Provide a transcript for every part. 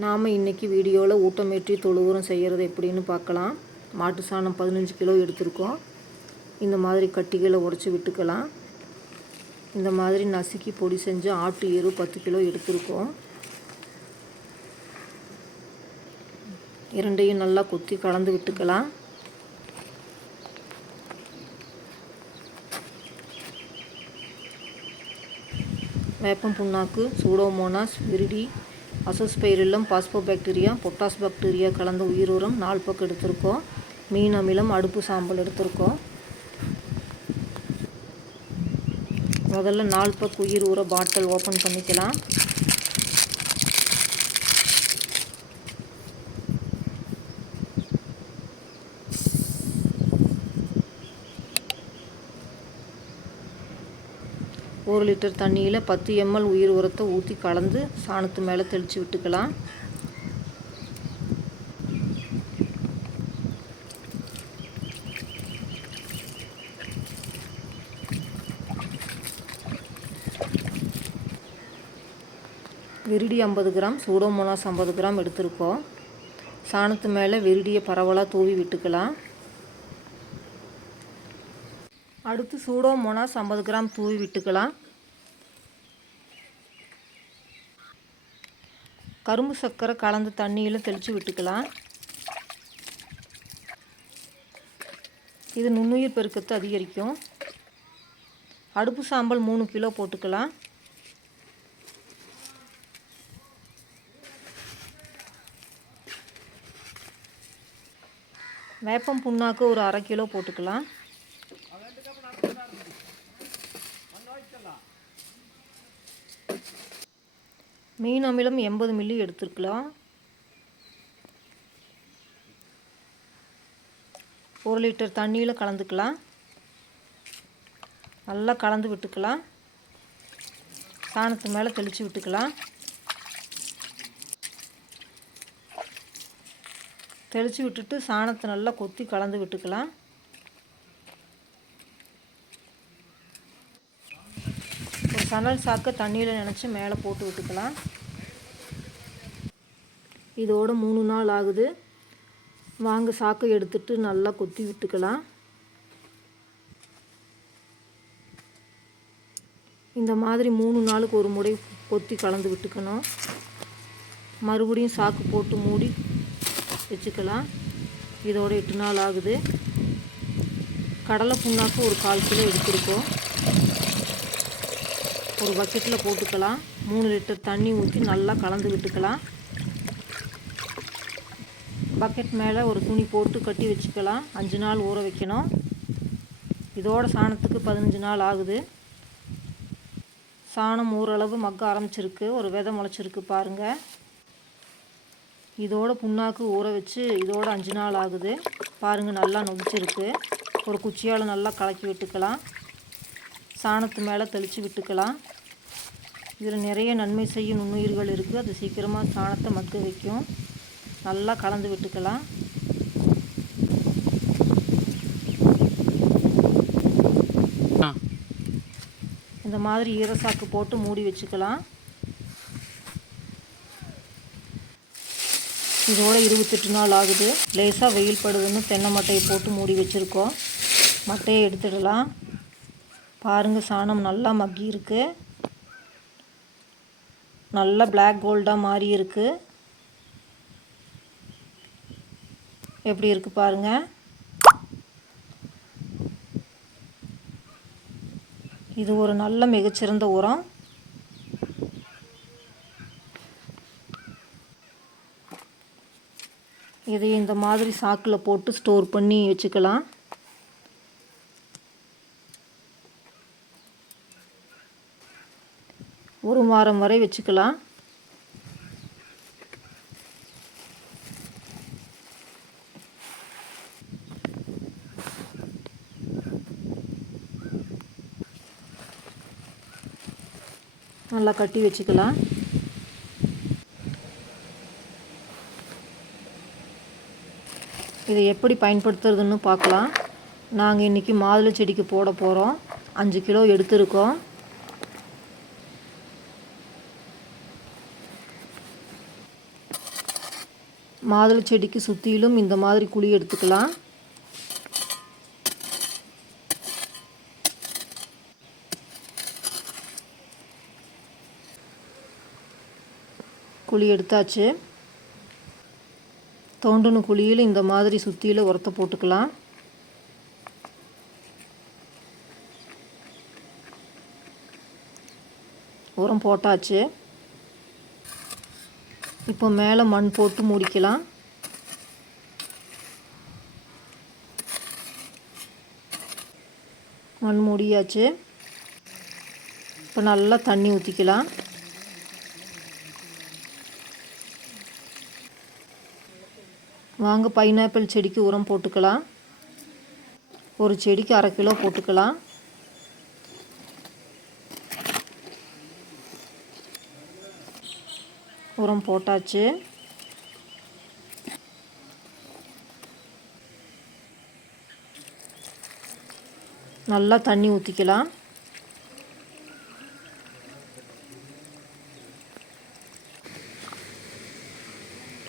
நாம் இன்றைக்கி வீடியோவில் ஊட்டமேற்றி தொழு செய்கிறது எப்படின்னு பார்க்கலாம். மாட்டு சாணம் பதினஞ்சு கிலோ எடுத்திருக்கோம். இந்த மாதிரி கட்டிகளை உடச்சி விட்டுக்கலாம். இந்த மாதிரி நசுக்கி பொடி செஞ்சு ஆட்டு எரு பத்து கிலோ எடுத்திருக்கோம். இரண்டையும் நல்லா கொத்தி கலந்து விட்டுக்கலாம். வேப்பம் புண்ணாக்கு Pseudomonas viride Azospirillum phosphobacteria potash bacteria கலந்த உயிர் நாலு பக்கம் எடுத்திருக்கோம். மீன் அமிலம் அடுப்பு சாம்பல் எடுத்திருக்கோம். முதல்ல நாலு பக் உயிர் ஊற பாட்டில் ஓப்பன் பண்ணிக்கலாம். ஒரு லிட்டர் தண்ணியில் பத்து எம்எல் உயிர் உரத்தை ஊற்றி கலந்து சாணத்து மேலே தெளித்து விட்டுக்கலாம். விருடி ஐம்பது கிராம் சூடோமோனாஸ் ஐம்பது கிராம் எடுத்திருக்கோம். சாணத்து மேலே விருடியை பரவலாக தூவி விட்டுக்கலாம். அடுத்து சூடோமோனாஸ் ஐம்பது கிராம் தூவி விட்டுக்கலாம். கரும்பு சர்க்கரை கலந்து தண்ணியிலும் தெளித்து விட்டுக்கலாம். இது நுண்ணுயிர் பெருக்கத்தை அதிகரிக்கும். அடுப்பு சாம்பல் மூணு கிலோ போட்டுக்கலாம். வேப்பம் புண்ணாக்கு ஒரு அரை கிலோ போட்டுக்கலாம். மீன் அமிலம் எண்பது மில்லி எடுத்துருக்கலாம். ஒரு லிட்டர் தண்ணியில் கலந்துக்கலாம். நல்லா கலந்து விட்டுக்கலாம். சாணத்து மேலே தெளித்து விட்டுக்கலாம். தெளித்து விட்டுட்டு சாணத்தை நல்லா கொத்தி கலந்து விட்டுக்கலாம். சணல் சாக்கை தண்ணியில் நினச்சி மேலே போட்டு விட்டுக்கலாம். இதோட மூணு நாள் ஆகுது. வாங்க சாக்கை எடுத்துட்டு நல்லா கொத்தி விட்டுக்கலாம். இந்த மாதிரி மூணு நாளுக்கு ஒரு முறை கொத்தி கலந்து விட்டுக்கணும். மறுபடியும் சாக்கு போட்டு மூடி வச்சுக்கலாம். இதோட எட்டு நாள் ஆகுது. கடலை புண்ணாக்கு ஒரு கால் கிலோ எடுத்துருக்கோம். ஒரு பக்கெட்டில் போட்டுக்கலாம். மூணு லிட்டர் தண்ணி ஊற்றி நல்லா கலந்து விட்டுக்கலாம். பக்கெட் மேலே ஒரு துணி போட்டு கட்டி வச்சுக்கலாம். அஞ்சு நாள் ஊற வைக்கணும். இதோட சாணத்துக்கு பதினஞ்சு நாள் ஆகுது. சாணம் ஓரளவு மக்க ஆரம்பிச்சிருக்கு. ஒரு விதை முளைச்சிருக்கு பாருங்கள் இதோட புண்ணாக்கு ஊற வச்சு இதோட அஞ்சு நாள் ஆகுது. பாருங்கள் நல்லா நொதிச்சிருக்கு. ஒரு குச்சியால் நல்லா கலக்கி விட்டுக்கலாம். சாணத்து மேலே தெளித்து விட்டுக்கலாம். இதில் நிறைய நன்மை செய்யும் நுண்ணுயிர்கள் இருக்குது அது சீக்கிரமாக சாணத்தை மக்க வைக்கும். நல்லா கலந்து விட்டுக்கலாம். இந்த மாதிரி ஈரசாக்கு போட்டு மூடி வச்சுக்கலாம். இதோட இருபத்தெட்டு நாள் ஆகுது. லேசாக வெயில் படுதுன்னு தென்னை மட்டையை போட்டு மூடி வச்சுருக்கோம். மட்டையை எடுத்துடலாம். பாருங்கள் சாணம் நல்லா மக்கி இருக்கு. நல்லா பிளாக் கோல்டாக மாறி இருக்கு. எப்படி இருக்குது பாருங்கள் இது ஒரு நல்ல மிகச்சிறந்த உரம். இதை இந்த மாதிரி சாக்கில் போட்டு ஸ்டோர் பண்ணி வச்சுக்கலாம். ஒரு வாரம் வரை வச்சுக்கலாம். நல்லா கட்டி வச்சுக்கலாம். இதை எப்படி பயன்படுத்துறதுன்னு பார்க்கலாம். நாங்கள் இன்றைக்கி மாதுளை செடிக்கு போட போகிறோம் அஞ்சு கிலோ எடுத்திருக்கோம். மாதுளை செடிக்கு சுற்றிலும் இந்த மாதிரி குழி எடுத்துக்கலாம். குழி எடுத்தாச்சு. தோண்டின குழியில் இந்த மாதிரி சுற்றியில் உரத்தை போட்டுக்கலாம். உரம் போட்டாச்சு. இப்போ மேலே மண் போட்டு முடிக்கலாம். மண் மூடியாச்சு. இப்போ நல்லா தண்ணி ஊற்றிக்கலாம் வாங்க பைனாப்பிள் செடிக்கு உரம் போட்டுக்கலாம். ஒரு செடிக்கு அரை கிலோ போட்டுக்கலாம். உரம் போட்டாச்சு. நல்லா தண்ணி ஊற்றிக்கலாம்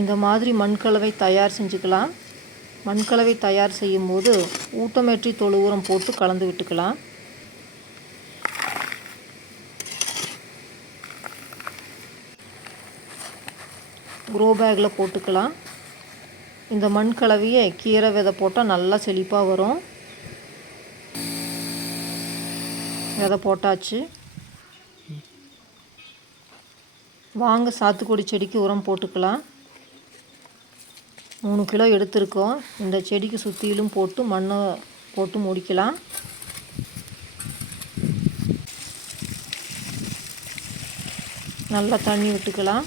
இந்த மாதிரி மண்கலவை தயார் செஞ்சுக்கலாம். மண்கலவை தயார் செய்யும்போது ஊட்டமேற்றி தொழு உரம் போட்டு கலந்து விட்டுக்கலாம். க்ரோ பேக்கில் போட்டுக்கலாம். இந்த மண் கலவையை கீரை விதை போட்டால் நல்லா செழிப்பாக வரும். விதை போட்டாச்சு. வாங்க சாத்துக்குடி செடிக்கு உரம் போட்டுக்கலாம். மூணு கிலோ எடுத்திருக்கோம். இந்த செடிக்கு சுற்றிலும் போட்டு மண்ணை போட்டு முடிக்கலாம். நல்லா தண்ணி விட்டுக்கலாம்.